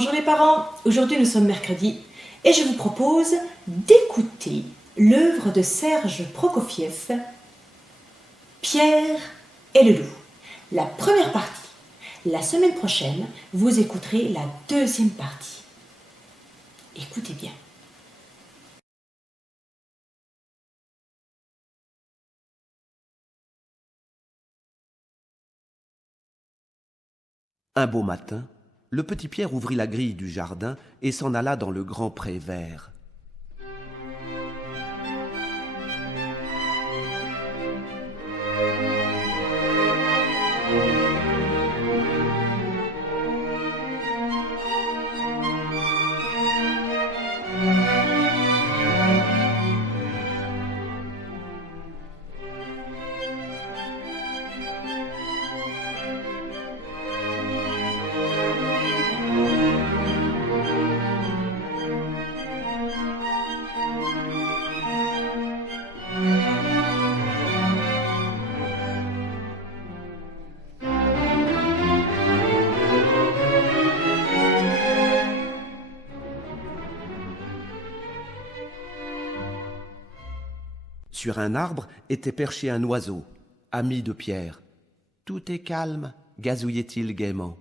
Bonjour les parents, aujourd'hui nous sommes mercredi et je vous propose d'écouter l'œuvre de Serge Prokofiev, Pierre et le loup. La première partie. La semaine prochaine, vous écouterez la deuxième partie. Écoutez bien. Un beau matin, le petit Pierre ouvrit la grille du jardin et s'en alla dans le grand pré vert. Sur un arbre était perché un oiseau, ami de Pierre. « Tout est calme » gazouillait-il gaiement.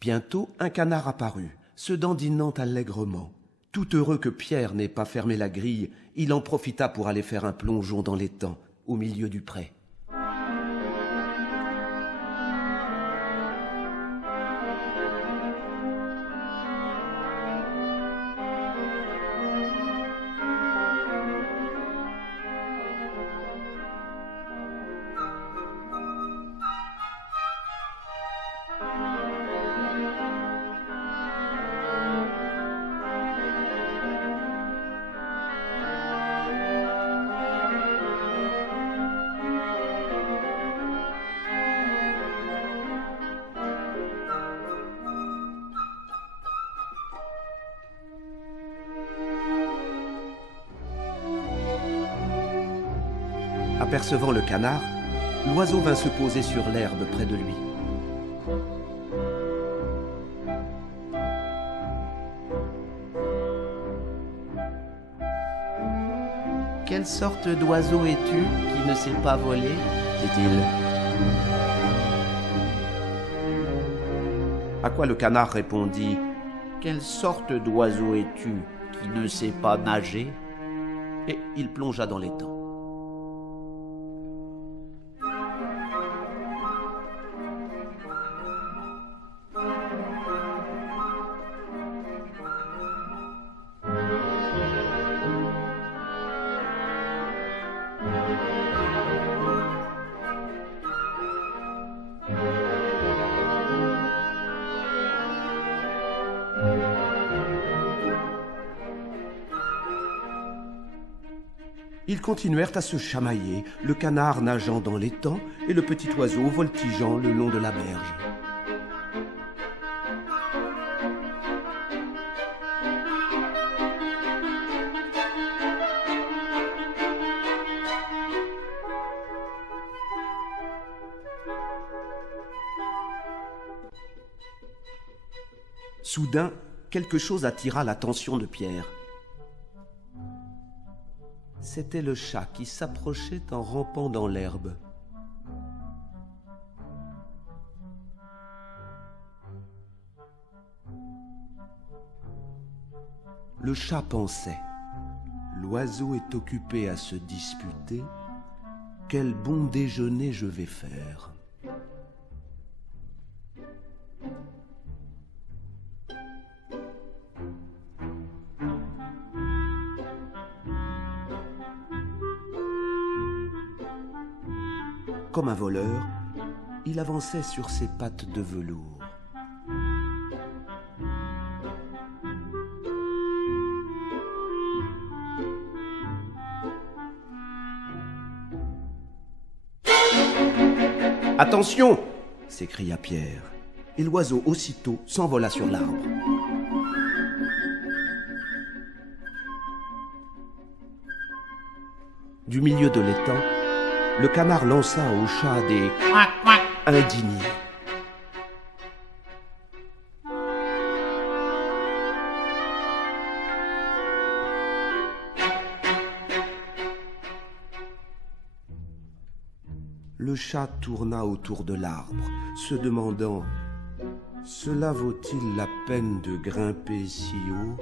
Bientôt, un canard apparut, se dandinant allègrement. Tout heureux que Pierre n'ait pas fermé la grille, il en profita pour aller faire un plongeon dans l'étang, au milieu du pré. Apercevant le canard, l'oiseau vint se poser sur l'herbe près de lui. « Quelle sorte d'oiseau es-tu qui ne sais pas voler ?» dit-il. À quoi le canard répondit : « Quelle sorte d'oiseau es-tu qui ne sais pas nager ?» Et il plongea dans l'étang. Ils continuèrent à se chamailler, le canard nageant dans l'étang et le petit oiseau voltigeant le long de la berge. Soudain, quelque chose attira l'attention de Pierre. C'était le chat qui s'approchait en rampant dans l'herbe. Le chat pensait, l'oiseau est occupé à se disputer, quel bon déjeuner je vais faire. Comme un voleur, il avançait sur ses pattes de velours. « Attention !» s'écria Pierre, et l'oiseau aussitôt s'envola sur l'arbre. Du milieu de l'étang, le canard lança au chat des « quack quack » indignés. Le chat tourna autour de l'arbre, se demandant « Cela vaut-il la peine de grimper si haut ?»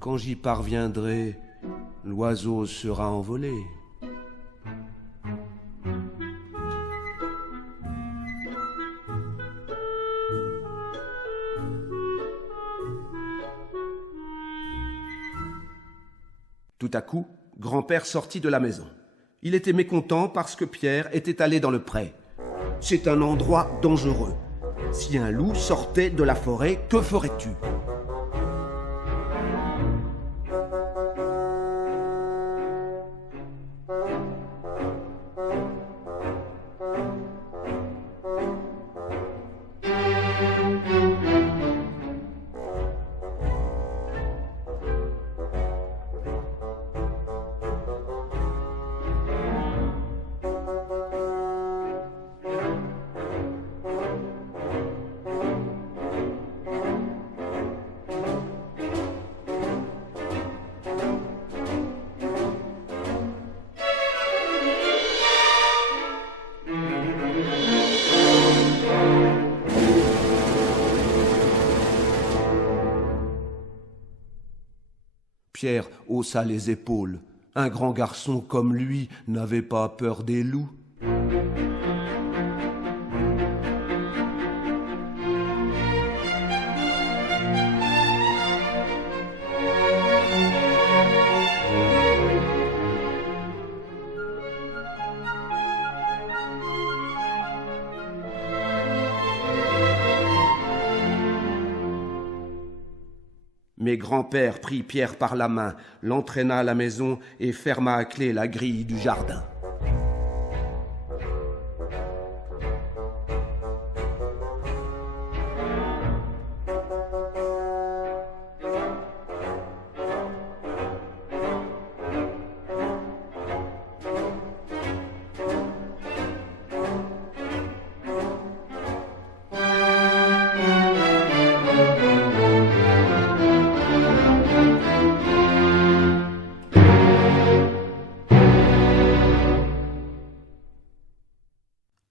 Quand j'y parviendrai, l'oiseau sera envolé. Tout à coup, grand-père sortit de la maison. Il était mécontent parce que Pierre était allé dans le pré. C'est un endroit dangereux. Si un loup sortait de la forêt, que ferais-tu ? Pierre haussa les épaules. Un grand garçon comme lui n'avait pas peur des loups. Mais grand-père prit Pierre par la main, l'entraîna à la maison et ferma à clé la grille du jardin.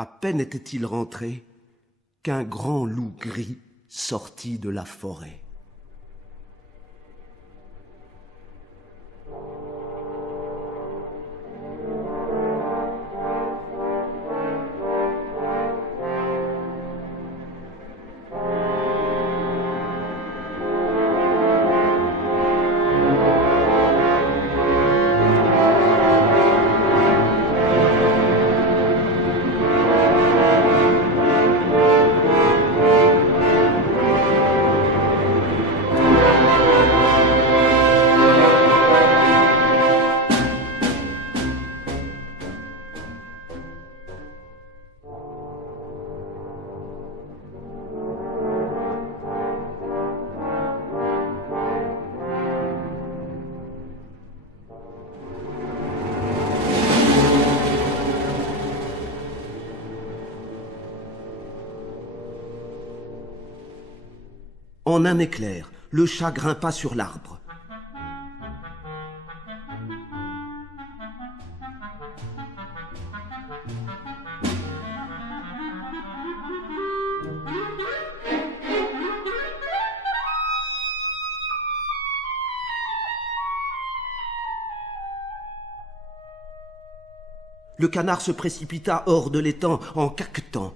À peine était-il rentré qu'un grand loup gris sortit de la forêt. En un éclair, le chat grimpa sur l'arbre. Le canard se précipita hors de l'étang en caquetant.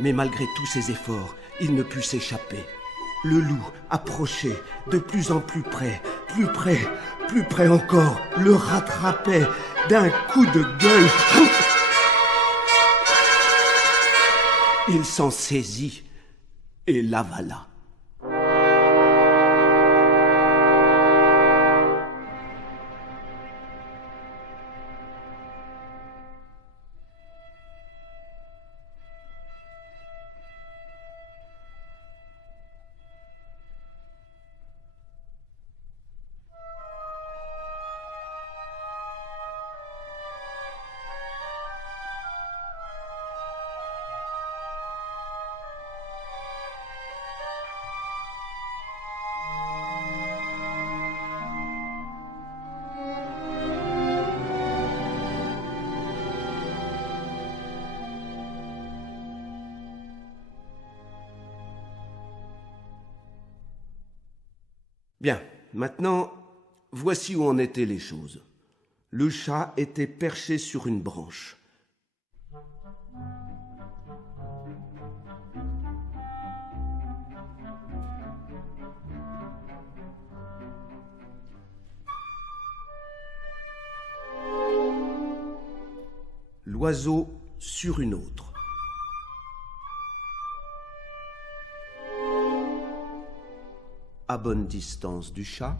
Mais malgré tous ses efforts, il ne put s'échapper. Le loup approchait de plus en plus près encore, le rattrapait d'un coup de gueule. Il s'en saisit et l'avala. Bien, maintenant, voici où en étaient les choses. Le chat était perché sur une branche. L'oiseau sur une autre. À bonne distance du chat.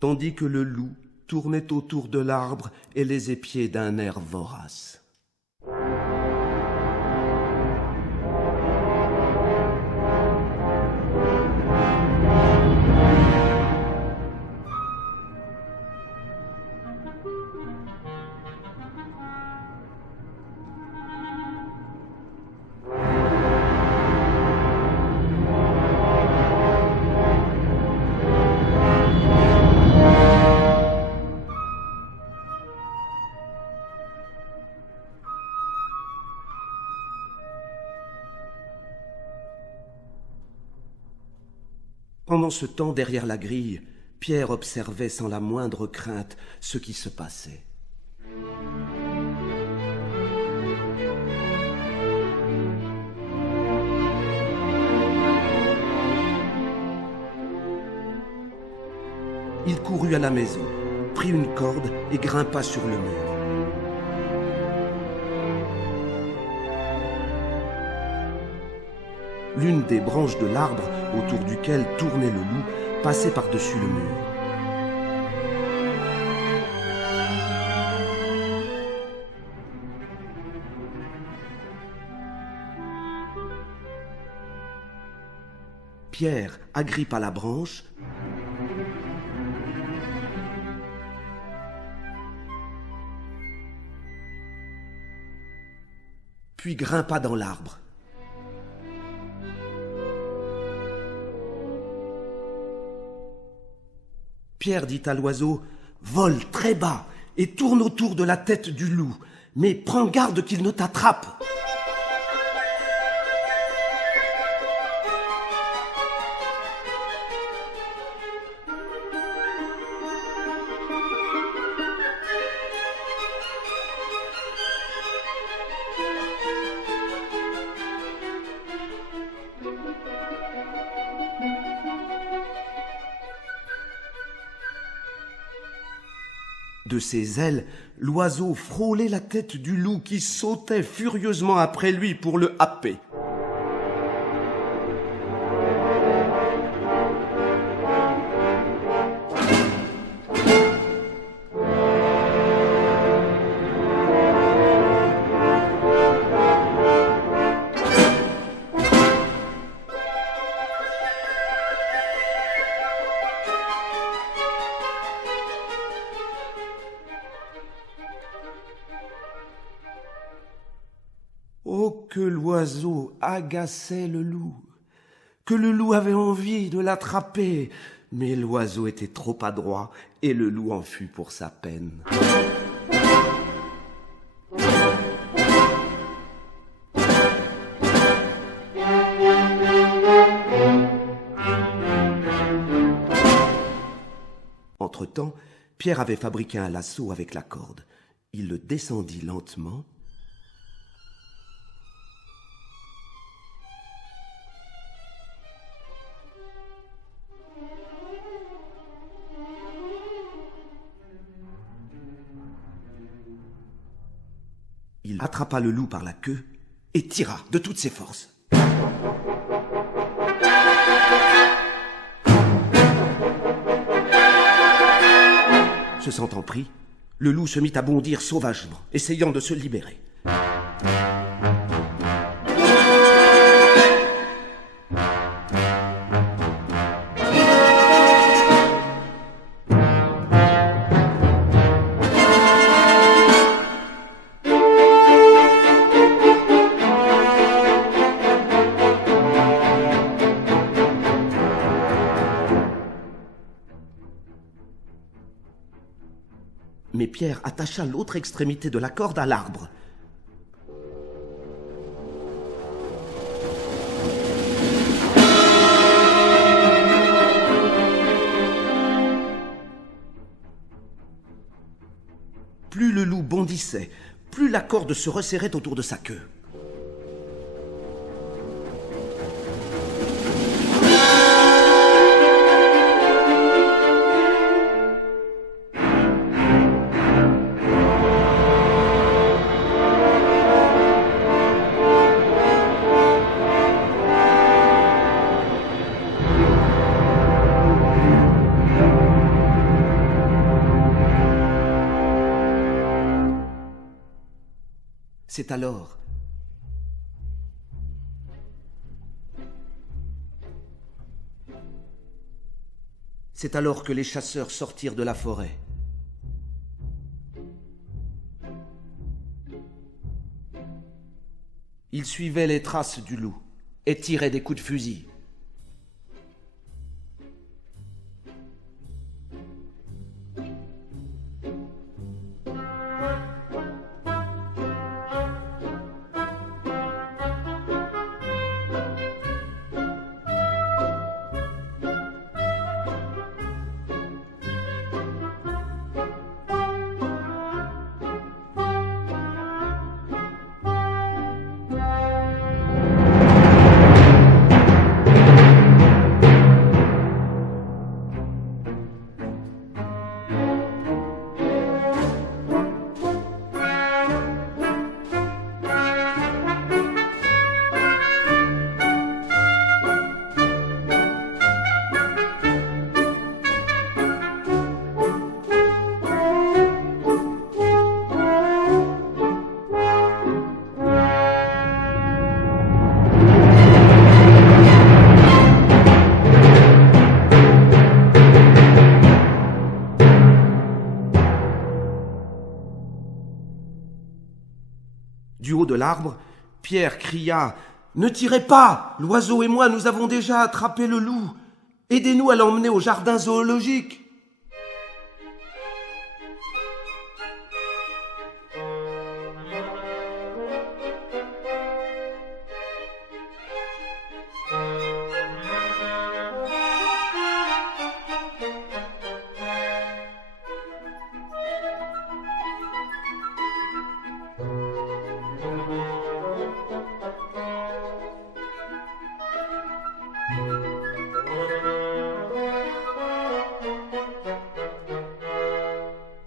Tandis que le loup tournait autour de l'arbre et les épiait d'un air vorace. Pendant ce temps, derrière la grille, Pierre observait sans la moindre crainte ce qui se passait. Il courut à la maison, prit une corde et grimpa sur le mur. L'une des branches de l'arbre autour duquel tournait le loup passait par-dessus le mur. Pierre agrippa la branche, puis grimpa dans l'arbre. Pierre dit à l'oiseau « Vole très bas et tourne autour de la tête du loup, mais prends garde qu'il ne t'attrape. » De ses ailes, l'oiseau frôlait la tête du loup qui sautait furieusement après lui pour le happer. Oh, que l'oiseau agaçait le loup, que le loup avait envie de l'attraper, mais l'oiseau était trop adroit et le loup en fut pour sa peine. Entre-temps, Pierre avait fabriqué un lasso avec la corde. Il le descendit lentement. Il attrapa le loup par la queue et tira de toutes ses forces. Se sentant pris, le loup se mit à bondir sauvagement, essayant de se libérer. Mais Pierre attacha l'autre extrémité de la corde à l'arbre. Plus le loup bondissait, plus la corde se resserrait autour de sa queue. C'est alors que les chasseurs sortirent de la forêt. Ils suivaient les traces du loup et tiraient des coups de fusil. Du haut de l'arbre, Pierre cria « Ne tirez pas! L'oiseau et moi, nous avons déjà attrapé le loup. Aidez-nous à l'emmener au jardin zoologique. »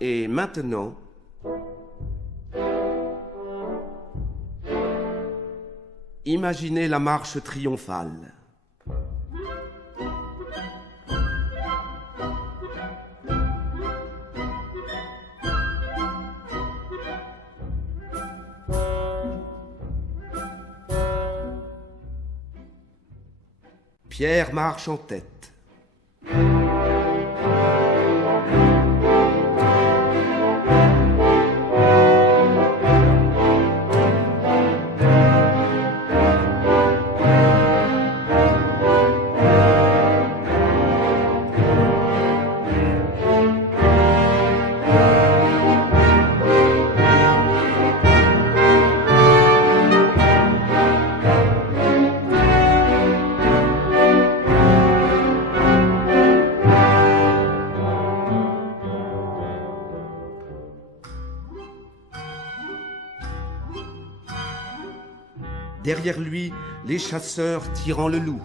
Et maintenant, imaginez la marche triomphale. Pierre marche en tête. Derrière lui, les chasseurs tirant le loup.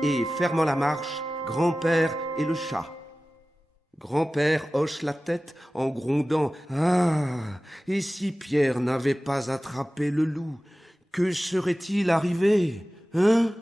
Et, fermant la marche, grand-père et le chat. Grand-père hoche la tête en grondant « Ah, et si Pierre n'avait pas attrapé le loup, que serait-il arrivé, hein ?»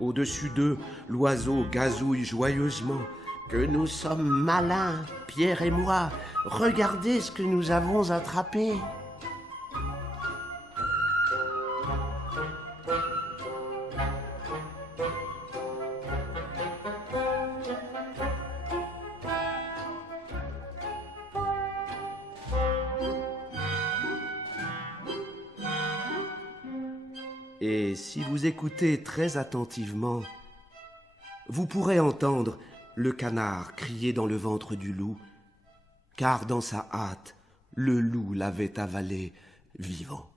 Au-dessus d'eux, l'oiseau gazouille joyeusement. « Que nous sommes malins, Pierre et moi. Regardez ce que nous avons attrapé. » Et si vous écoutez très attentivement, vous pourrez entendre le canard crier dans le ventre du loup, car dans sa hâte, le loup l'avait avalé vivant.